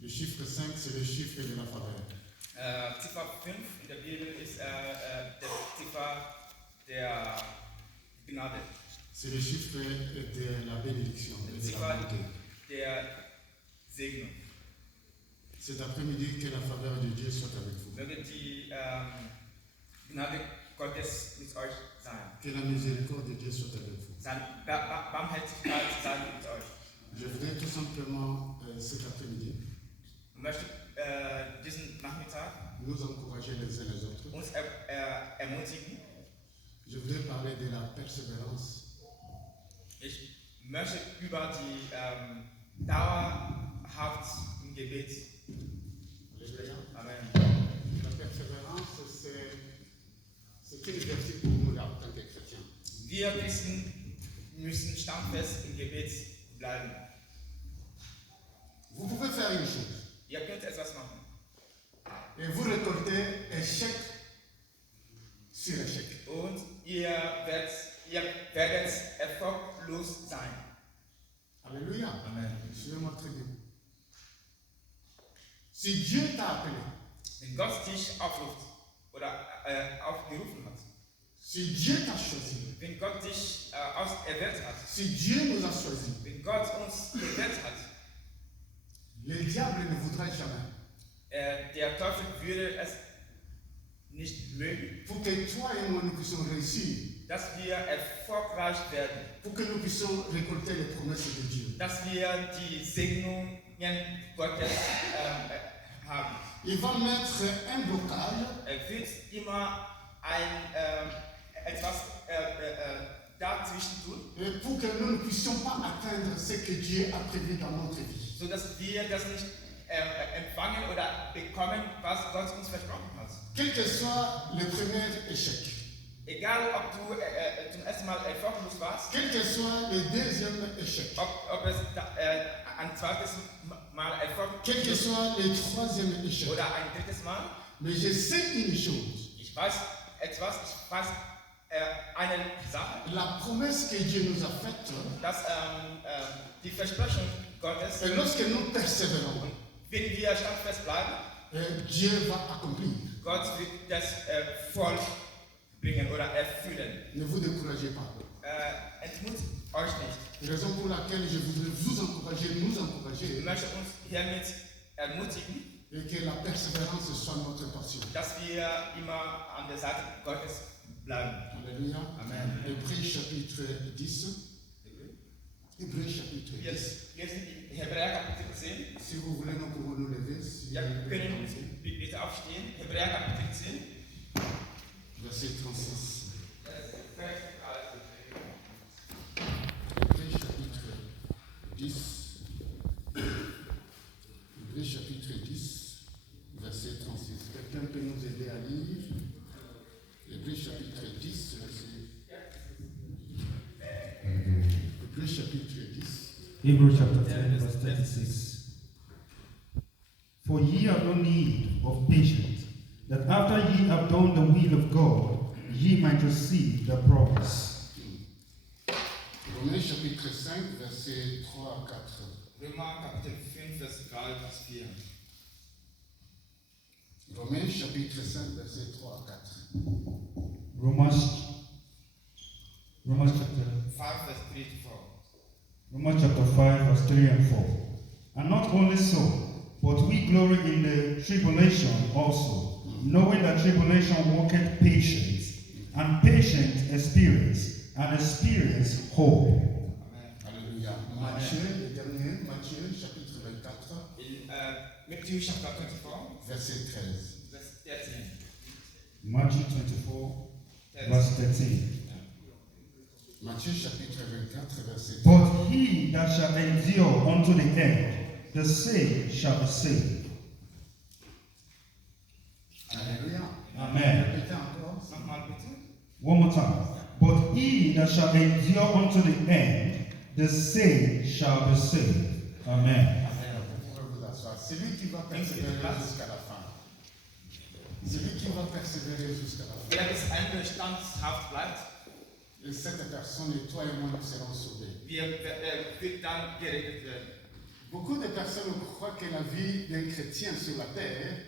Le chiffre 5, c'est le chiffre de la faveur. Ziffer 5 in der Bibel ist der Ziffer der Gnade. C'est le chiffre de la bénédiction, Die de la Ziffer bonté. der Segnung. Cet après-midi, que la faveur de Dieu soit avec vous. Möge die Gnade Gottes mit euch sein. Que la miséricorde de Dieu soit avec vous. Seine Barmherzigkeit sei mit euch. Je voudrais tout simplement cet après-midi Ich möchte diesen Nachmittag nous encourager les uns les autres. uns ermutigen. Je voudrais parler de la persévérance. Ich möchte über die dauerhaft im Gebet. Alléluia. Amen. La persévérance, c'est une vertu pour nous là, en tant que chrétiens. Wir müssen standfest im Gebet bleiben. Vous pouvez faire une chose Ihr könnt etwas machen. et vous récoltez échec sur échec. Und ihr werdet erfolglos sein. Alléluia. Amen. Suivez-moi très bien. Si Dieu t'a appelé, Wenn Gott dich aufruft oder aufgerufen hat, si Dieu t'a choisi, wenn Gott dich erwählt hat, si Dieu nous a choisis, wenn Gott uns gewählt hat, le diable ne voudra jamais. Der Teufel würde es nicht mögen, Pour que toi et moi nous puissions réussir, dass wir erfolgreich werden, pour que nous puissions récolter les promesses de Dieu. dass wir die Segnungen Gottes haben. Il va mettre un blocage Wird immer etwas dazwischen tun, pour que nous ne puissions pas atteindre ce que Dieu a prévu dans notre vie. sodass wir das nicht empfangen oder bekommen, was Gott uns versprochen hat. Quel que soit le premier échec, Egal, ob du zum ersten Mal erfolglos warst, quel que soit le deuxième échec, ob es ein zweites Mal quel que erfolglos ist soit le troisième échec, oder ein drittes Mal, mais je sais une chose, ich weiß etwas, ich weiß eine Sache, la promesse que Dieu nous a faite, dass die Versprechung Gottes, et lorsque nous persévérons, wenn wir standfest bleiben, Dieu va accomplir. Gott wird das vollbringen oder erfüllen. Ne vous découragez pas. Entmutigt euch nicht. Raison pour laquelle je voudrais vous encourager, nous Ich encourager, möchte uns hiermit ermutigen, et que la persévérance soit notre passion. dass wir immer an der Seite Gottes bleiben. Alléluia. Amen. Hébreux chapitre 10. Hébreux chapitre Wir 10. lesen in Hebräer Kapitel 10. Si vous voulez, nous pouvons nous lever. Si Ja, vous voulez, können bitte aufstehen. Hebräer Kapitel 10. verset 36. Vers Hébreux chapitre 10. Hébreux chapitre 10, verset 36. Quelqu'un peut nous aider à lire? Hébreux chapitre 10, verset. Hébreux chapitre 10. Hebrews chapter 10, verse 36. For ye have no need of patience, that after ye have done the will of God, ye might receive the promise. Romains chapitre 5, versets 3 à 4. Römer Kapitel 5, Vers 3 bis 4. Romains chapitre 5, versets 3 à 4. Romans chapter 5, Vers 3 to 4. Romans chapter 5, verse 3 and 4. And not only so, but we glory in the tribulation also, knowing that tribulation worketh patience, and patience experience, and experience hope. Amen. Alléluia. Matthieu, le dernier, Matthieu chapitre 24, In Matthew chapter 24, verset 13. Vers 13. Matthew 24, verse 13. Matthieu chapitre 24, verset 13. But he that shall endure unto the end, the same shall be saved. Alléluia. Amen. Répétez encore. Nochmal bitte. One more time. But he that shall endure unto the end, the same shall be saved. Amen. Vous pouvez vous asseoir. Celui qui va persévérer jusqu'à la fin. Celui qui va persévérer jusqu'à la fin. Wer bis Ende standhaft bleibt, Et cette personne, et toi et moi, nous serons sauvés. wird dann gerettet werden. Beaucoup de personnes croient que la vie d'un chrétien sur la terre,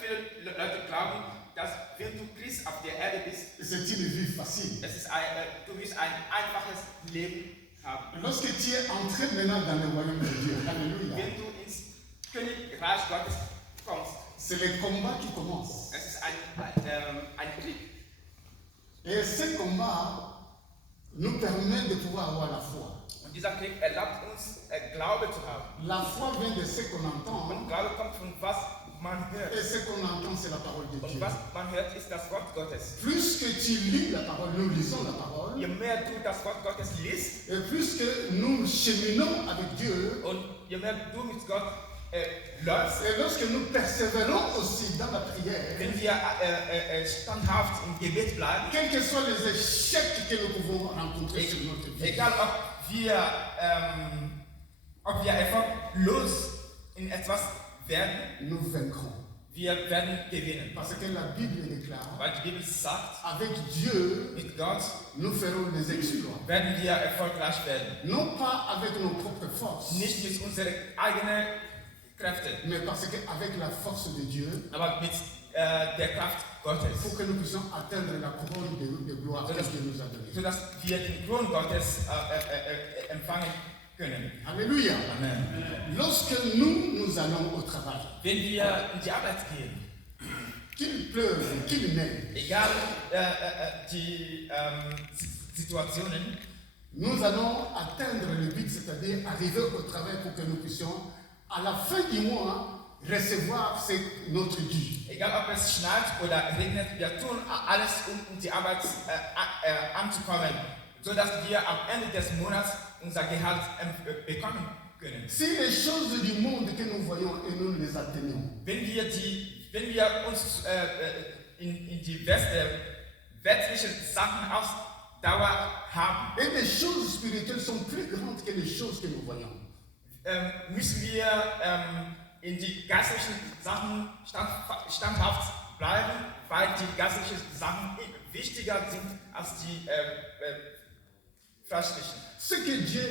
Viele Leute glauben, dass wenn du Christ auf der Erde bist, c'est une vie facile. du wirst ein einfaches Leben haben. Lorsque tu es entré maintenant dans le royaume de Dieu, alléluia, Wenn du ins Königreich Gottes kommst, c'est le combat qui commence. es ist ein Krieg. Et ce combat nous permet de pouvoir avoir la foi. Und dieser Krieg erlaubt uns, Glaube zu haben. La foi vient de ce qu'on entend, Und Glaube kommt von was man hört. et ce qu'on entend, c'est la parole de Und Dieu. was man hört, ist das Wort Gottes. Plus que tu lis la parole, nous lisons la parole, Je mehr du das Wort Gottes liest et plus que nous cheminons avec Dieu, und je mehr du mit Gott läufst, et lorsque nous persévérons aussi dans la prière, wenn wir standhaft im Gebet bleiben, quels que soient les échecs que nous pouvons rencontrer sur notre vie, egal ob wir erfolglos in etwas werden, nous vaincrons. wir werden gewinnen. Parce que la Bible déclare, Weil die Bibel sagt, avec Dieu, mit Gott nous ferons des exploits. werden wir erfolgreich werden. Non pas avec nos propres forces, Nicht mit unseren eigenen Kräften, mais parce qu'avec la force de Dieu, aber mit der Kraft Gottes. pour que nous puissions atteindre la couronne de gloire que Dieu nous a donnée. Sodass wir den Thron Gottes empfangen können. Alléluia. Amen. Lorsque nous allons au travail, Wenn wir in die Arbeit gehen, qu'il pleuve, qu'il neige, egal die Situationen, nous allons atteindre le but, c'est-à-dire arriver au travail pour que nous puissions, à la fin du mois, recevoir notre dû. egal ob es schneit oder regnet, wir tun alles, um die Arbeit anzukommen, sodass wir am Ende des Monats unser Gehalt bekommen können. Si les choses du monde que nous voyons et nous les atteignons, Wenn wir uns in die westlichen Sachen Ausdauer haben, et les choses spirituelles sont plus grandes que les choses que nous voyons. müssen wir in die geistlichen Sachen standhaft bleiben, weil die geistlichen Sachen wichtiger sind als die fleischlichen. Ce que Dieu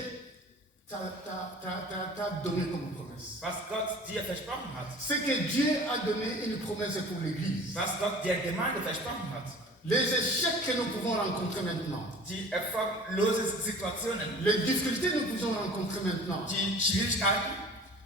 t'a donné comme promesse. Was Gott dir versprochen hat, Ce que Dieu a donné une promesse pour l'Église. was Gott der Gemeinde versprochen hat, Les échecs que nous pouvons rencontrer maintenant, die erfolglosen Situationen, les difficultés que nous pouvons rencontrer maintenant, die Schwierigkeiten,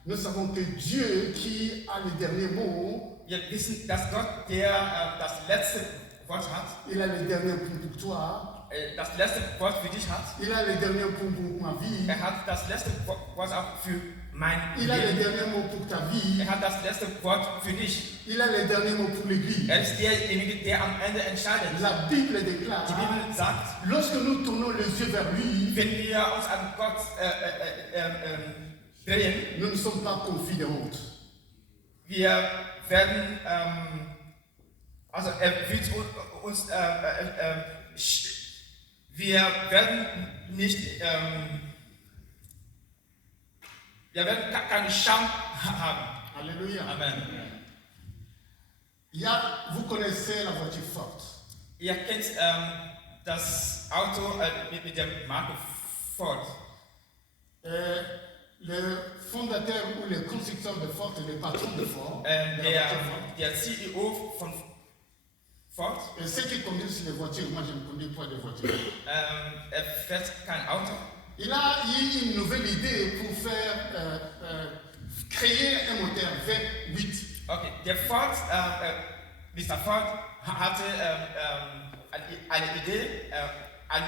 nous savons que Dieu qui a le dernier mot, wir wissen, dass Gott der das letzte Wort hat, il a le dernier mot pour toi, das letzte Wort für dich hat. il a le dernier mot pour ma vie, Hat das letzte Wort auch für mein il a le Leben. dernier mot pour ta vie, Hat das letzte Wort für dich. il a le dernier mot pour l'Église. Ist derjenige, der am Ende entscheidet. La Bible déclare, Die Bibel sagt, lorsque nous tournons les yeux vers lui, wenn wir uns an Gott drehen, nous ne sommes pas confus de honte. wir werden, also er wird uns, wir werden nicht, wir werden keine Scham haben. Alléluia. Amen. Vous connaissez la voiture forte. Ihr kennt das Auto mit der Marke Ford. Le fondateur ou le constructeur de Ford, le patron de Ford, Der CEO von Ford, et ceux qui conduisent les voitures, moi je ne conduis pas de voiture. fährt kein Auto. Il a eu une nouvelle idée pour faire créer un moteur V8. Okay, der Ford, Mr. Ford hatte eine Idee, ein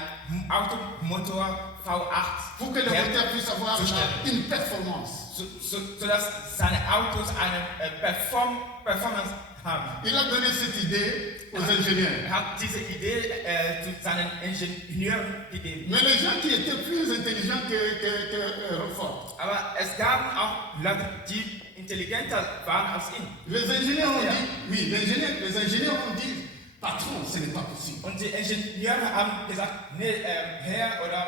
Automotor V8 Pour que le moteur puisse avoir une performance. sodass seine Autos eine Performance haben. Il a donné cette idée aux ingénieurs. Hat diese Idee zu seinen Ingenieuren gegeben. Mais les gens qui étaient plus intelligents que Ford, Aber es gab auch Leute, die intelligenter waren als ihn. les ingénieurs ont dit, oui, les ingénieurs ont dit, patron, ce n'est pas possible. Und die Ingenieure haben gesagt, nee, Herr oder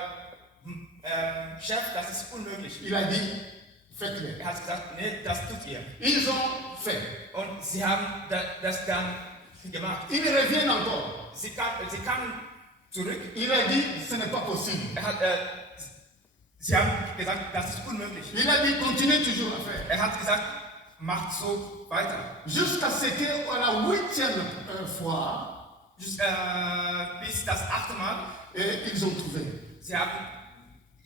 Chef, das ist unmöglich. Il a dit, faites-le. Er hat gesagt, nee, das tut ihr. Ils ont fait. Und sie haben das dann gemacht. Ils reviennent encore. Sie kamen zurück. Il a dit, ce n'est pas possible. Er hat sie haben gesagt, das ist unmöglich. Il a dit continuez toujours à faire. Er hat gesagt, macht so weiter. Jusqu'à ce qu'à la 8e fois, Bis das 8. Mal, ils ont trouvé. sie haben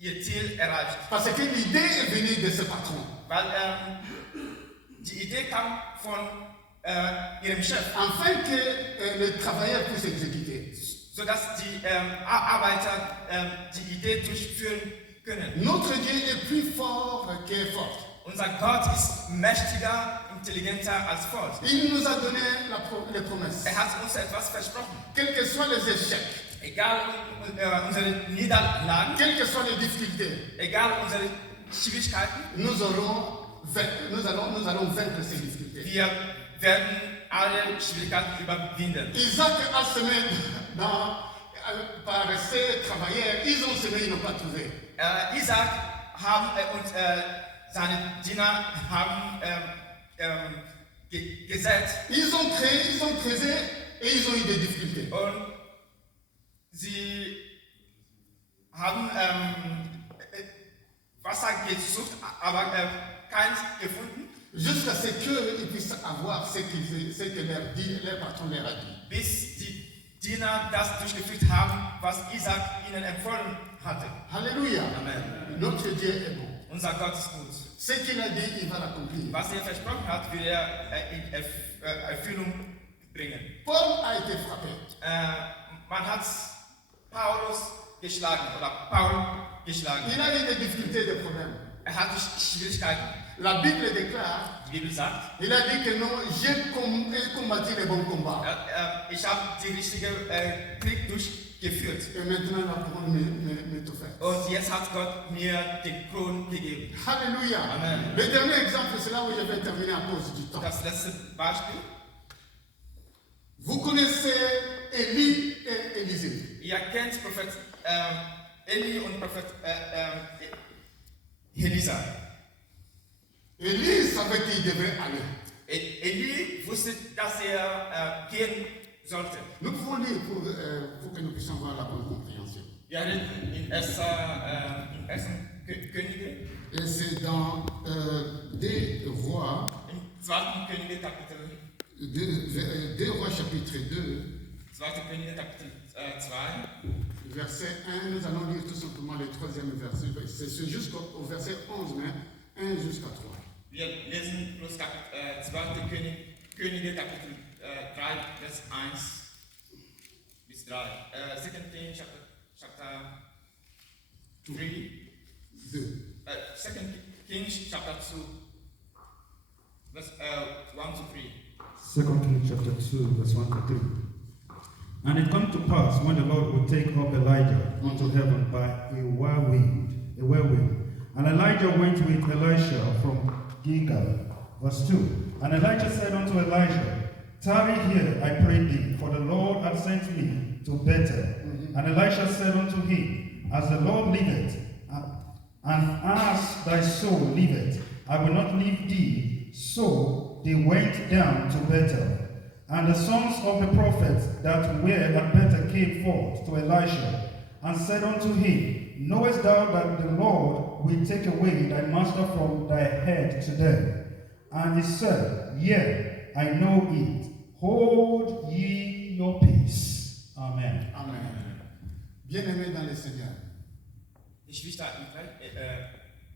ihr Ziel erreicht. Parce que l'idée est venue de ce patron. Weil die Idee kam von ihrem Chef, Afin que les travailleurs puissent exécuter. sodass die Arbeiter die Idee durchführen können. Notre Dieu est plus fort que fort. Unser Gott ist mächtiger, intelligenter als Fort. Il nous a donné les promesses. Er hat uns etwas versprochen. Quels que soient les échecs, Egal unsere Niederlagen, quelles que soient les difficultés, egal unsere Schwierigkeiten, nous allons vaincre ces difficultés. wir werden alle Schwierigkeiten überwinden. Isaac a semé par rester travailleurs, ils ont semé, ils n'ont pas trouvé. Isaac und seine Diener haben gesetzt Ils ont creusé et ils ont eu des difficultés. und sie haben Wasser gesucht, aber keins gefunden, Jusqu'à ce qu'ils puissent avoir ce que leur patron leur a dit. bis die Diener das durchgeführt haben, was Isaac ihnen empfohlen hatte. Alléluia. Amen. Notre Dieu est bon. Unser Gott ist gut. Ce qu'il a dit, il va l'accomplir. Was er versprochen hat, will er in Erfüllung bringen. Paul a été frappé. Man hat Paulus geschlagen oder Paul geschlagen. Il a eu des difficultés, des problèmes. Er hatte Schwierigkeiten. La Bible déclare, Die Bibel sagt, il a dit que non, j'ai combattu le bon combat. ich habe den richtigen Krieg durchgeführt. Et maintenant, la couronne m'est offerte. Und jetzt hat Gott mir den Kron gegeben. Alléluia. Amen. Le dernier exemple, c'est là où je vais terminer à cause du temps. Das letzte Beispiel. Vous connaissez Élie et Élisée. Ihr kennt Prophet Eli und Prophet Elisa. Élie savait qu'il devait aller. Eli wusste, dass er gehen sollte. Nous pouvons lire pour que nous puissions avoir la bonne compréhension. Wir reden in 1. Könige, Et c'est dans 2 Rois, im 2. Könige Kapitel 2 Rois chapitre 2, 2. Könige Kapitel 2. verset 1, nous allons lire tout simplement le 3e verset. C'est jusqu'au verset 11, mais 1 jusqu'à 3. Wir lesen plus 2. Könige Kapitel 3, Vers 1 bis 3. 2. Kings chapter 3. 2. 2 Kings chapter 2, verse 1 to 3. 2 Kings chapter 2, verse 1 to 3. And it come to pass when the Lord would take up Elijah into heaven by a whirlwind, and Elijah went with Elisha from Gilgal. Verse 2. And Elijah said unto Elijah, Tarry here, I pray thee, for the Lord hath sent me to Bethel. And Elisha said unto him, As the Lord liveth, and as thy soul liveth, I will not leave thee. So they went down to Bethel. And the sons of the prophets that were at Bethel came forth to Elisha, and said unto him, Knowest thou that the Lord will take away thy master from thy head today? And he said, Yea, I know it. Hold ye your peace. Amen. Amen. Bien-aimés dans le Seigneur, Geschwister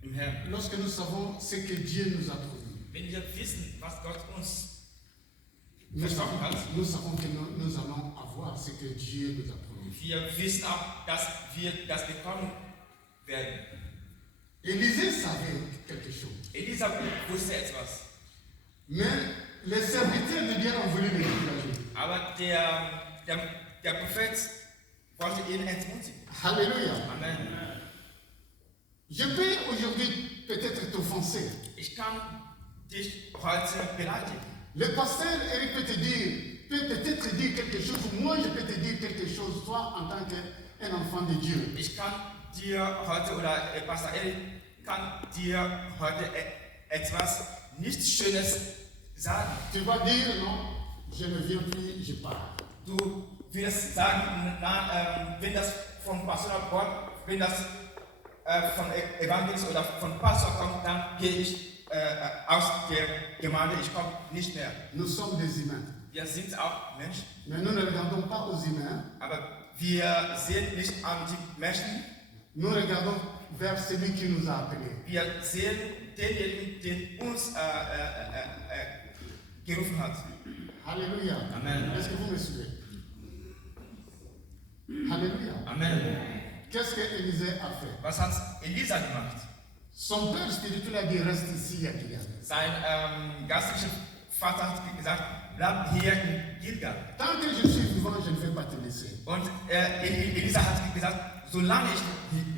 im Herrn, lorsque nous savons ce que Dieu nous a trouvé, wenn wir wissen, was Gott uns nous versprochen hat, savons que nous allons avoir ce que Dieu nous a promis. wir wissen auch, dass wir das bekommen werden. Élisée savait quelque chose, Elisa wusste etwas, mais les serviteurs de Dieu ont voulu le décourager. aber der Prophet wollte ihn entmutigen. Alléluia. Amen. Je peux aujourd'hui peut-être t'offenser. Ich kann dich heute beleidigen. Le pasteur Eric peut peut-être dire quelque chose, ou moi je peux te dire quelque chose, toi en tant qu'un enfant de Dieu. Ich kann dir heute, oder Pastor Erik kann dir heute etwas nicht Schönes sagen. Tu vas dire non, je ne viens plus, je pars. Du wirst sagen, wenn das vom Pastor Gott, wenn das von Evangelist oder von Pastor kommt, dann gehe ich aus der Gemeinde, ich komme nicht mehr. Nous sommes des humains. Wir sind auch Menschen, Mais nous ne regardons pas aux humains, aber wir sehen nicht an die Menschen, nous regardons vers celui qui nous a appelés. wir sehen denjenigen, der uns gerufen hat. Alléluia. Amen. Est-ce que vous me suivez? Alléluia. Amen. Qu'est-ce que Élisée a fait? Was hat Elisa gemacht? Son père spirituel a dit reste ici à Gilgal. Sein geistlicher Vater hat gesagt, bleib hier in Gilgal. Tant que je suis vivant, je ne vais pas te laisser. Und Elisa hat gesagt, solange ich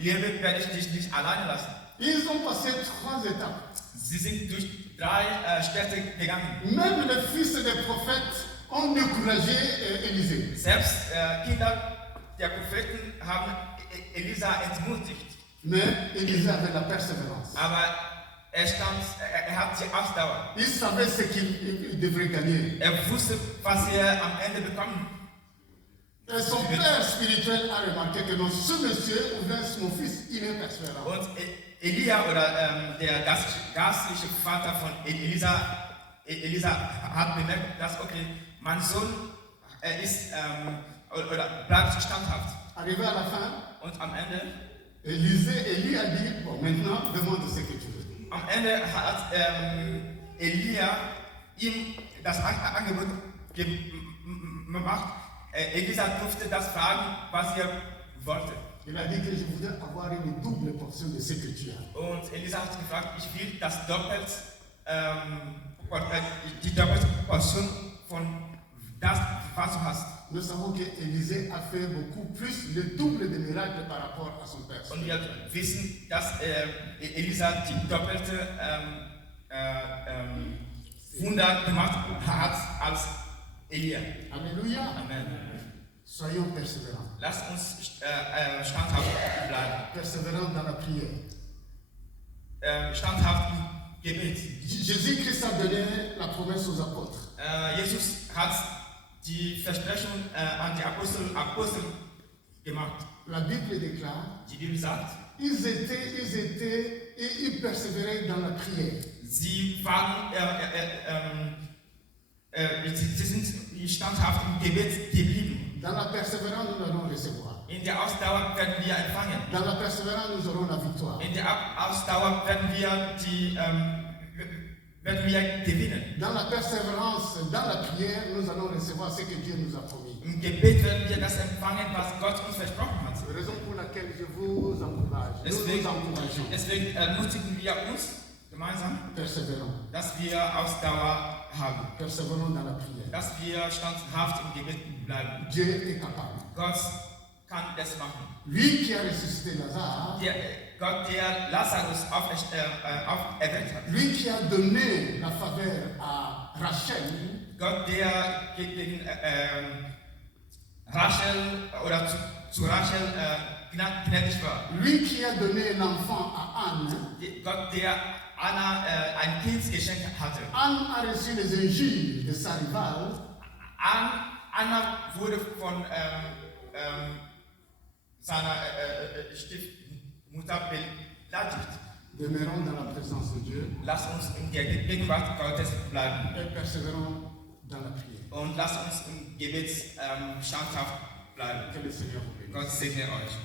lebe, werde ich dich nicht alleine lassen. Ils ont passé 3 étapes. Sie sind durch 3 Städte gegangen. Même les fils des prophètes ont découragé Élisée. Selbst Kinder der Propheten haben Elisa entmutigt. Mais Élisée avait la persévérance. Aber er hat die Ausdauer. Il savait ce qu'il devrait gagner. Er wusste, was er am Ende bekommen. Et son père spirituel a remarqué que non, ce monsieur, ou bien mon fils, il est persévérant. Und Elia oder der geistliche Vater von Elisa hat bemerkt, dass okay, mein Sohn ist oder bleibt standhaft. Arrivé à la fin, Und am Ende Élie a dit, bon, maintenant, demande ce que tu veux. Am Ende hat Elia ihm das Angebot gemacht. Elisa durfte das fragen, was er wollte. Il a dit que je voudrais avoir une double portion de ce que tu as. Und Elisa hat gefragt, ich will das die doppelte Portion von das, was du hast. Nous savons qu'Élisée a fait beaucoup plus, le double de miracles par rapport à son père. Und wir wissen, dass Elisa die doppelte Wunder gemacht hat als Elia. Alléluia. Amen. Soyons persévérants. Lass uns standhaft bleiben. Persévérants dans la prière. Standhaft im Gebet. Jésus-Christ a donné la promesse aux apôtres. Jesus hat die Versprechung an die Apostel gemacht. La Bible déclare, Die Bibel sagt, ils persévéraient dans la prière. sie waren, sie sind standhaft im Gebet geblieben. Dans la persévérance, nous allons recevoir. In der Ausdauer werden wir empfangen. Dans la persévérance, nous aurons la victoire. In der Ausdauer werden wir gewinnen. Dans la persévérance, dans la prière, nous allons recevoir ce que Dieu nous a promis. Im Gebet werden wir das empfangen, was Gott uns versprochen hat. C'est la raison pour laquelle je vous encourage. Nous Deswegen, nous encourageons. deswegen ermutigen wir uns gemeinsam, Persévérons. dass wir Ausdauer haben, Persévérons dans la prière. dass wir standhaft im Gebet bleiben. Dieu est capable. Gott kann das machen. Lui qui a ressuscité Lazare, Gott, der Lazarus auferweckt hat. lui qui a donné la faveur à Rachel, Gott, der gegen Rachel oder zu Rachel gnädig war. lui qui a donné l'enfant à Anne, Gott, der Anna ein Kind geschenkt hatte. Anne a reçu les injures de sa rivale. Anna wurde von seiner Stiefmutter beleidigt. Demeurons dans la présence de Dieu Lass uns in der Gegenwart Gottes bleiben et persévérons dans la prière. und lass uns im Gebet standhaft bleiben. Que le Seigneur vous bénisse. Gott segne euch.